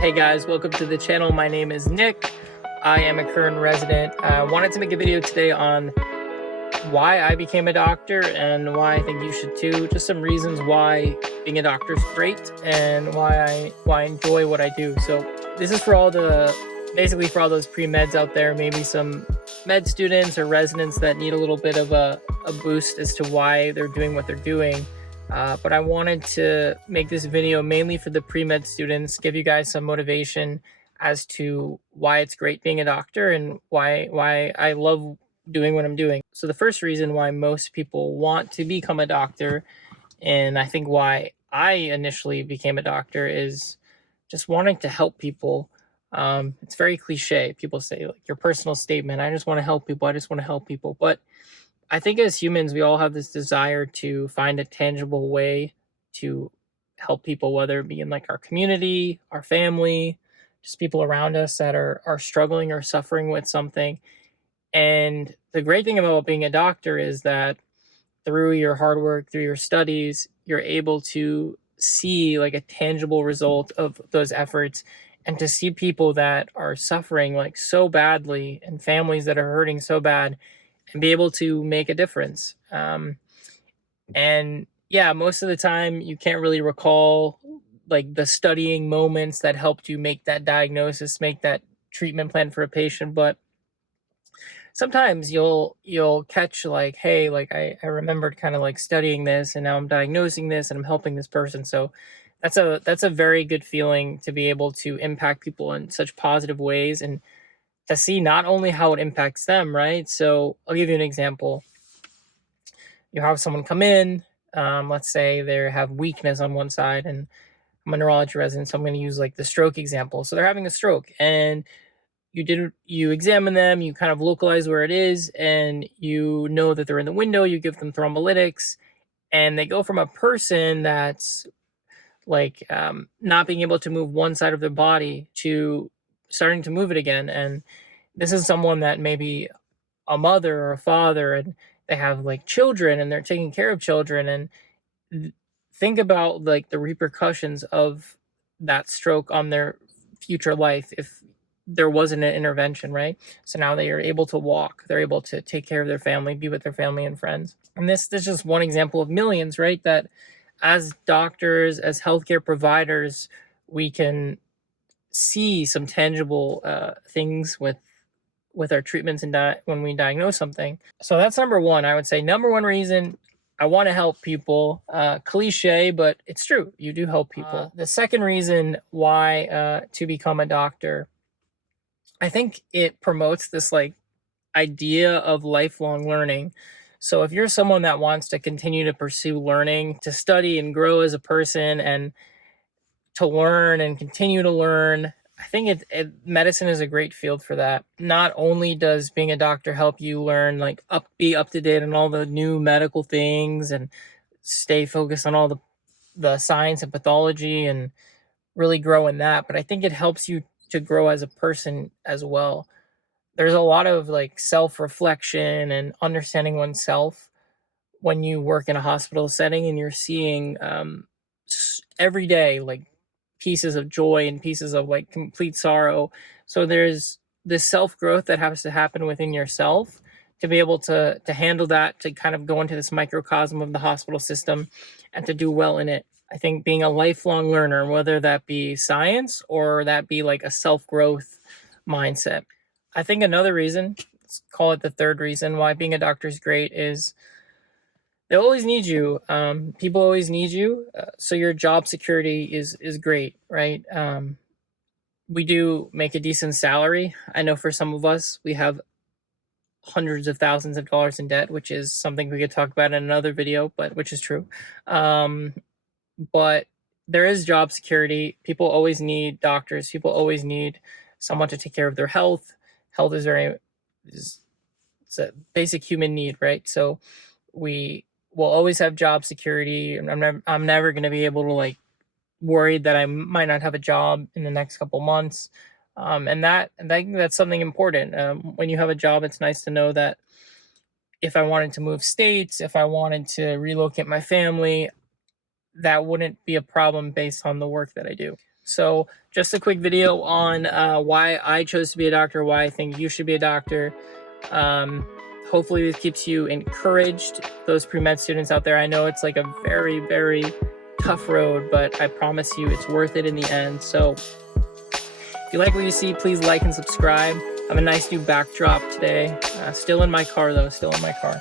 Hey guys, welcome to the channel. My name is Nick. I am a current resident. I wanted to make a video today on why I became a doctor and why I think you should too. Just some reasons why being a doctor is great and why I enjoy what I do. So this is for basically for all those pre-meds out there, maybe some med students or residents that need a little bit of a boost as to why they're doing what they're doing. But I wanted to make this video mainly for the pre-med students, give you guys some motivation as to why it's great being a doctor and why I love doing what I'm doing. So the first reason why most people want to become a doctor, and I think why I initially became a doctor, is just wanting to help people. It's very cliche. People say like your personal statement, I just want to help people. I just want to help people. But I think as humans, we all have this desire to find a tangible way to help people, whether it be in like our community, our family, just people around us that are struggling or suffering with something. And the great thing about being a doctor is that through your hard work, through your studies, you're able to see like a tangible result of those efforts and to see people that are suffering like so badly and families that are hurting so bad and be able to make a difference. And yeah, most of the time you can't really recall like the studying moments that helped you make that diagnosis, make that treatment plan for a patient, but sometimes you'll catch like, hey, like I remembered kind of like studying this and now I'm diagnosing this and I'm helping this person. So that's a very good feeling to be able to impact people in such positive ways and to see not only how it impacts them, right? So I'll give you an example. You have someone come in, let's say they have weakness on one side, and I'm a neurology resident, so I'm going to use like the stroke example. So they're having a stroke, and you examine them, you kind of localize where it is, and you know that they're in the window. You give them thrombolytics, and they go from a person that's like not being able to move one side of their body to starting to move it again. And this is someone that maybe a mother or a father and they have like children and they're taking care of children, and think about like the repercussions of that stroke on their future life if there wasn't an intervention, right? So now they are able to walk, they're able to take care of their family, be with their family and friends. And this is just one example of millions, right? That as doctors, as healthcare providers, we can see some tangible things with our treatments and when we diagnose something. So that's number one. I would say number one reason I want to help people. Cliche, but it's true. You do help people. The second reason why to become a doctor, I think it promotes this like idea of lifelong learning. So if you're someone that wants to continue to pursue learning, to study and grow as a person and to learn and continue to learn, I think medicine is a great field for that. Not only does being a doctor help you learn, like be up to date on all the new medical things and stay focused on all the science and pathology and really grow in that, but I think it helps you to grow as a person as well. There's a lot of like self-reflection and understanding oneself when you work in a hospital setting and you're seeing every day like pieces of joy and pieces of like complete sorrow. So there's this self-growth that has to happen within yourself to be able to handle that, to kind of go into this microcosm of the hospital system and to do well in it. I think being a lifelong learner, whether that be science or that be like a self-growth mindset. I think another reason, let's call it the third reason why being a doctor is great, is they always need you. People always need you. So your job security is great, right? We do make a decent salary. I know for some of us, we have hundreds of thousands of dollars in debt, which is something we could talk about in another video, but which is true. But there is job security. People always need doctors. People always need someone to take care of their health. Health is it's a basic human need, right? So we will always have job security. And I'm never going to be able to like worried that I might not have a job in the next couple months. And I think that's something important. When you have a job, it's nice to know that if I wanted to move states, if I wanted to relocate my family, that wouldn't be a problem based on the work that I do. So just a quick video on why I chose to be a doctor, why I think you should be a doctor. Hopefully this keeps you encouraged, those pre-med students out there. I know it's like a very, very tough road, but I promise you it's worth it in the end. So if you like what you see, please like and subscribe. I have a nice new backdrop today. Still in my car though, still in my car.